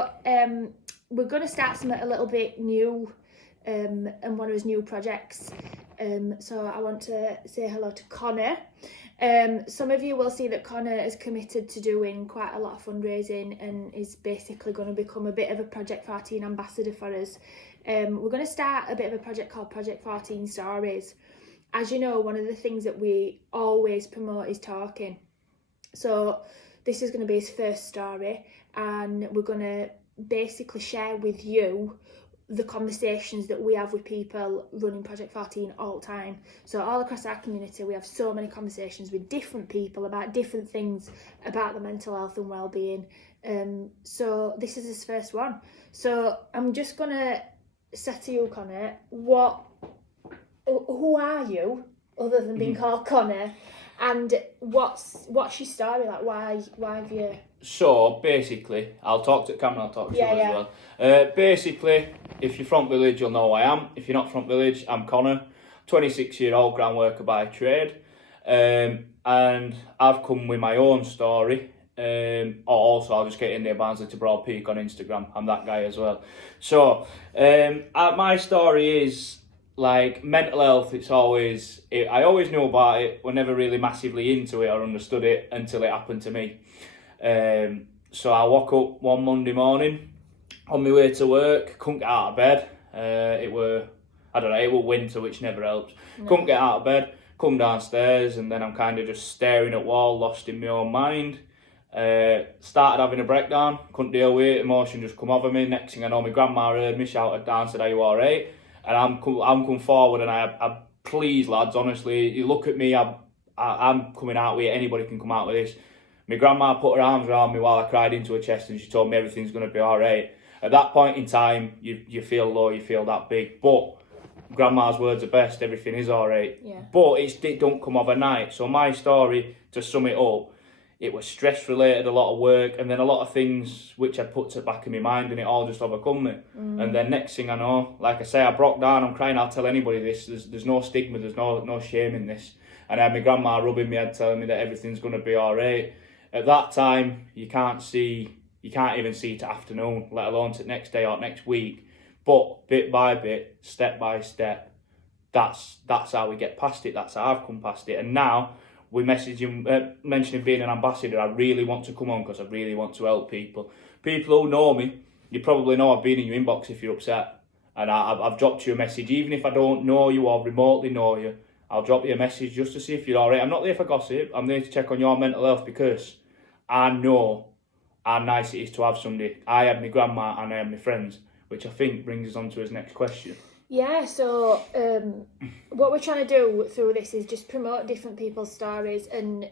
So we're going to start something a little bit new, and one of his new projects. So I want to say hello to Connor. Some of you will see that Connor is committed to doing quite a lot of fundraising and is basically going to become a bit of a Project 14 ambassador for us. We're going to start a bit of a project called Project 14 Stories. As you know, one of the things that we always promote is talking. So this is going to be his first story, and we're going to basically share with you the conversations that we have with people running Project 14 all the time. So all across our community, we have so many conversations with different people about different things about the mental health and well-being. So this is his first one. So I'm just going to say to you, Connor, who are you, other than being called Connor? And what's your story like? Why have you... So basically, I'll talk to Cameron, I'll talk to you as well. Basically, if you're from Village, you'll know who I am. If you're not from Village, I'm Connor, 26-year-old ground worker by trade. And I've come with my own story. Also, I'll just get in there, Barnsley to Broad Peak on Instagram. I'm that guy as well. So, my story is... like mental health, I always knew about it, were never really massively into it or understood it until it happened to me. So I woke up one Monday morning on my way to work, couldn't get out of bed. It were winter, which never helps. No. Couldn't get out of bed, come downstairs, and then I'm kind of just staring at wall, lost in my own mind. Started having a breakdown, couldn't deal with it, emotion just come over me. Next thing I know, my grandma heard me, shouted down, said, "Are you alright?" And I'm come forward, and I please lads, honestly, you look at me, I'm coming out with it. Anybody can come out with this. My grandma put her arms around me while I cried into her chest, and she told me everything's going to be all right. At that point in time, you feel low, you feel that big, but grandma's words are best, everything is all right. Yeah. But it don't come overnight. So my story, to sum it up, it was stress related, a lot of work, and then a lot of things which I put to the back of my mind, and it all just overcome me. And then next thing I know, like I say, I broke down, I'm crying, I'll tell anybody this, there's no stigma, there's no shame in this. And I had my grandma rubbing my head, telling me that everything's going to be all right. At that time, you can't even see to afternoon, let alone to next day or next week. But bit by bit, step by step, that's how we get past it, that's how I've come past it. And now, we mentioning being an ambassador, I really want to come on because I really want to help people. People who know me, you probably know I've been in your inbox if you're upset. And I've dropped you a message, even if I don't know you or remotely know you, I'll drop you a message just to see if you're alright. I'm not there for gossip, I'm there to check on your mental health because I know how nice it is to have somebody. I had my grandma and I had my friends, which I think brings us on to his next question. Yeah, so what we're trying to do through this is just promote different people's stories, and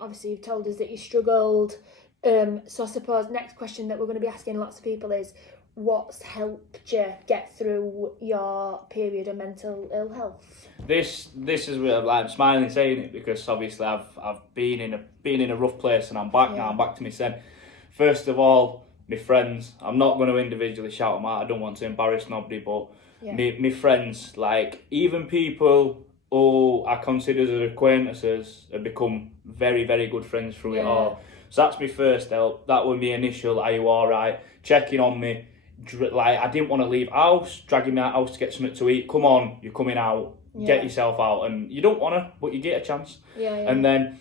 obviously you've told us that you struggled. So I suppose next question that we're going to be asking lots of people is, what's helped you get through your period of mental ill health? This is where I'm smiling saying it because obviously I've been in a rough place and I'm back now. I'm back to my sen. First of all, my friends. I'm not going to individually shout them out. I don't want to embarrass nobody, but. Yeah. My friends, like even people who I consider as acquaintances, have become very, very good friends through it all. So that's my first help. That was my initial, are you alright? Checking on me. Like I didn't want to leave house, dragging me out house to get something to eat. Come on, you're coming out. Yeah. Get yourself out. And you don't want to, but you get a chance. Yeah. And then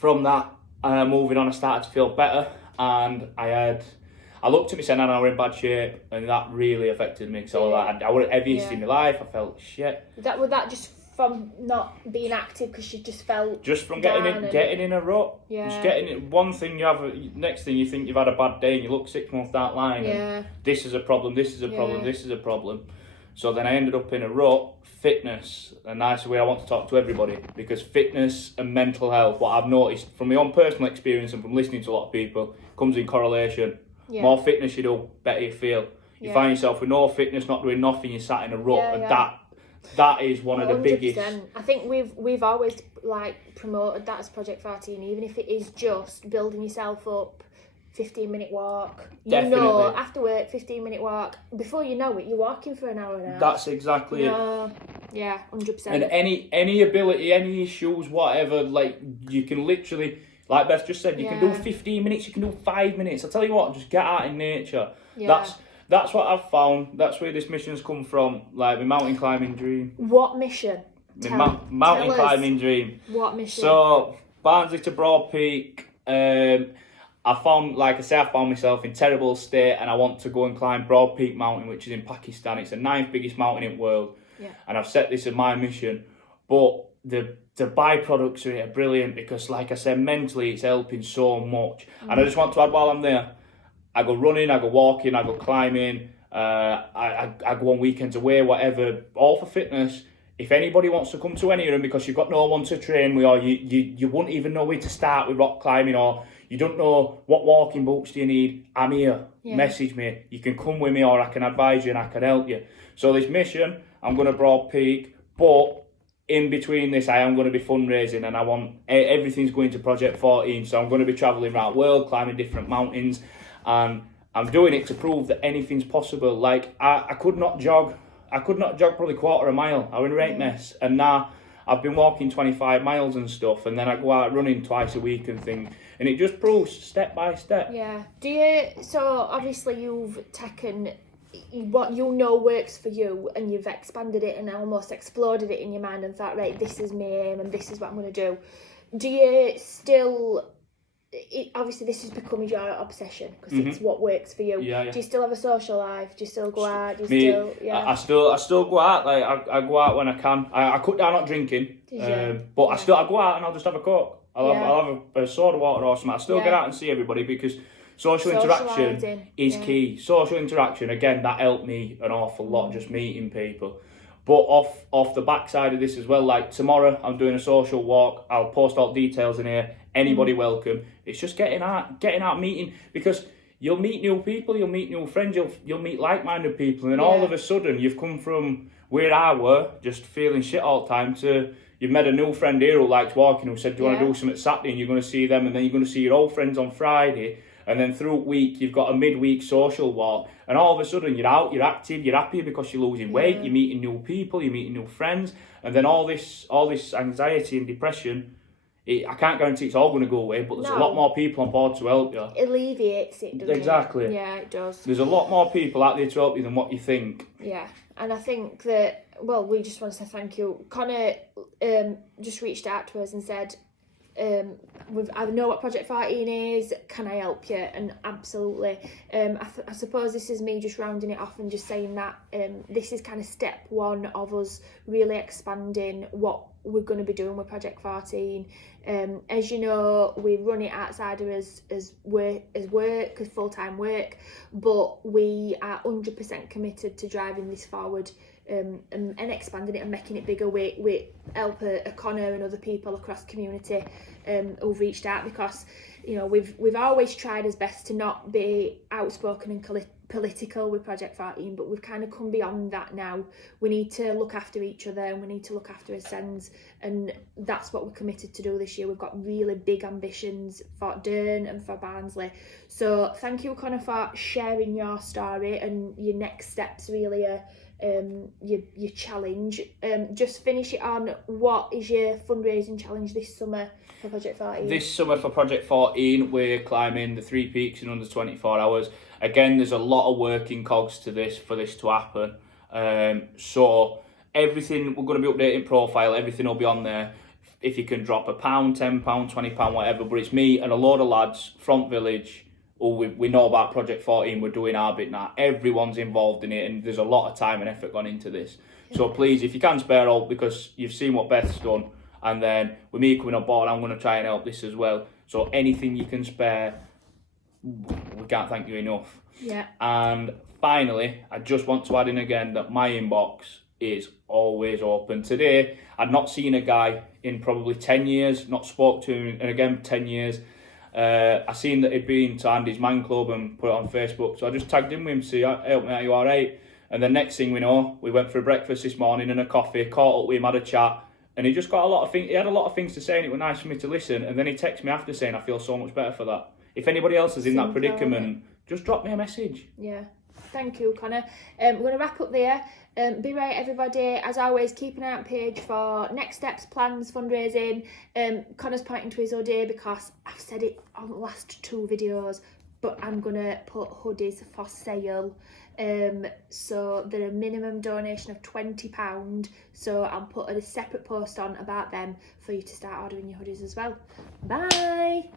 from that, moving on, I started to feel better. And I looked at myself and I was in bad shape, and that really affected me. So I was heaviest in my life. I felt shit. Was that just from not being active because you just felt just from getting in a rut. Yeah. Just getting it. One thing you have, next thing you think you've had a bad day, and you look 6 months down the line. Yeah. And this is a problem. This is a problem. This is a problem. So then I ended up in a rut. Fitness, a nice way I want to talk to everybody, because fitness and mental health, what I've noticed from my own personal experience and from listening to a lot of people, comes in correlation. Yeah. More fitness you do, better you feel. You find yourself with no fitness, not doing nothing, you're sat in a rut, and that is one of the 100%. Biggest. I think we've always like promoted that as Project 14, even if it is just building yourself up. 15-minute walk. Definitely. You know, after work, 15-minute walk. Before you know it, you're walking for an hour and a half. That's exactly it. Yeah, 100%. And any ability, any issues, whatever, like you can literally Like Beth just said, you can do Yeah. 15 minutes, you can do 5 minutes. I tell you what, just get out in nature. Yeah. That's what I've found. That's where this mission's come from. Like my mountain climbing dream. What mission? Mountain climbing dream. What mission? So Barnsley to Broad Peak. I found myself in terrible state, and I want to go and climb Broad Peak Mountain, which is in Pakistan. It's the 9th biggest mountain in the world, and I've set this as my mission. But the byproducts of it are brilliant because, like I said, mentally it's helping so much. And I just want to add, while I'm there, I go running, I go walking, I go climbing, I go on weekends away, whatever, all for fitness. If anybody wants to come to any of them because you've got no one to train with, or you wouldn't even know where to start with rock climbing, or you don't know what walking boots do you need, I'm here. Yeah. Message me. You can come with me, or I can advise you and I can help you. So this mission, I'm going to Broad Peak, but in between this, I am going to be fundraising, and I want everything's going to Project 14. So I'm going to be travelling around the world, climbing different mountains, and I'm doing it to prove that anything's possible. Like I could not jog probably quarter a mile. I was in a right mess, and now I've been walking 25 miles and stuff, and then I go out running twice a week and things, and it just proves step by step. Yeah. So obviously you've taken what you know works for you, and you've expanded it and almost exploded it in your mind and thought, right, this is my aim and this is what I'm going to do. Do you still... obviously this is becoming your obsession because it's what works for you. Yeah. Do you still have a social life? Do you still go out? I still go out. Like I go out when I can. I cut down not drinking, but I go out and I'll just have a Coke. I'll have a soda water or something. I still get out and see everybody because social interaction is key. Social interaction, again, that helped me an awful lot, just meeting people. But off the backside of this as well, like tomorrow I'm doing a social walk. I'll post all details in here. Anybody welcome. It's just getting out, meeting, because you'll meet new people, you'll meet new friends, you'll meet like-minded people, and all of a sudden you've come from where I were, just feeling shit all the time, to you've met a new friend here who likes walking, who said, do you want to do something Saturday, and you're going to see them, and then you're going to see your old friends on Friday, and then through week you've got a midweek social walk, and all of a sudden you're out, you're active, you're happy because you're losing weight, you're meeting new people, you're meeting new friends, and then all this anxiety and depression, I can't guarantee it's all going to go away, but there's a lot more people on board to help you. It alleviates it, doesn't it? Exactly. Yeah, it does. There's a lot more people out there to help you than what you think. Yeah, and I think that, we just want to say thank you. Connor just reached out to us and said, I know what Project 14 is, can I help you? And absolutely. I suppose this is me just rounding it off and just saying that this is kind of step one of us really expanding what we're going to be doing with Project 14. As you know, we run it outside of as work, as full-time work, but we are 100% committed to driving this forward and expanding it and making it bigger. We help Connor and other people across the community who've reached out, because we've always tried as best to not be outspoken and political with Project 14, but we've kind of come beyond that now. We need to look after each other, and we need to look after our sons, and that's what we're committed to do this year. We've got really big ambitions for Dern and for Barnsley. So thank you, Connor, for sharing your story and your next steps, really, your challenge. Just finish it on, what is your fundraising challenge this summer for Project 14? This summer for Project 14, we're climbing the 3 peaks in under 24 hours. Again, there's a lot of working cogs to this for this to happen. So everything, we're going to be updating profile, everything will be on there. If you can drop £1, £10, £20, whatever, but it's me and a load of lads, Front Village, who we know about Project 14, we're doing our bit now. Everyone's involved in it, and there's a lot of time and effort gone into this. So please, if you can spare all, because you've seen what Beth's done, and then with me coming on board, I'm going to try and help this as well. So anything you can spare, we can't thank you enough. Yeah. And finally, I just want to add in again that my inbox is always open. Today, I'd not seen a guy in probably 10 years, not spoke to him in, again, 10 years. I seen that he'd been to Andy's Man Club and put it on Facebook, so I just tagged in with him to see, hey, mate, are you alright? And the next thing we know, we went for a breakfast this morning and a coffee, caught up with him, had a chat, and he just got a lot of things, he had a lot of things to say, and it was nice for me to listen, and then he texted me after saying, I feel so much better for that. If anybody else is in that predicament, just drop me a message. Yeah. Thank you, Connor. We're going to wrap up there. Be right, everybody. As always, keep an eye on page for next steps, plans, fundraising. Connor's pointing to his OD because I've said it on the last 2 videos, but I'm going to put hoodies for sale. So they're a minimum donation of £20. So I'll put a separate post on about them for you to start ordering your hoodies as well. Bye.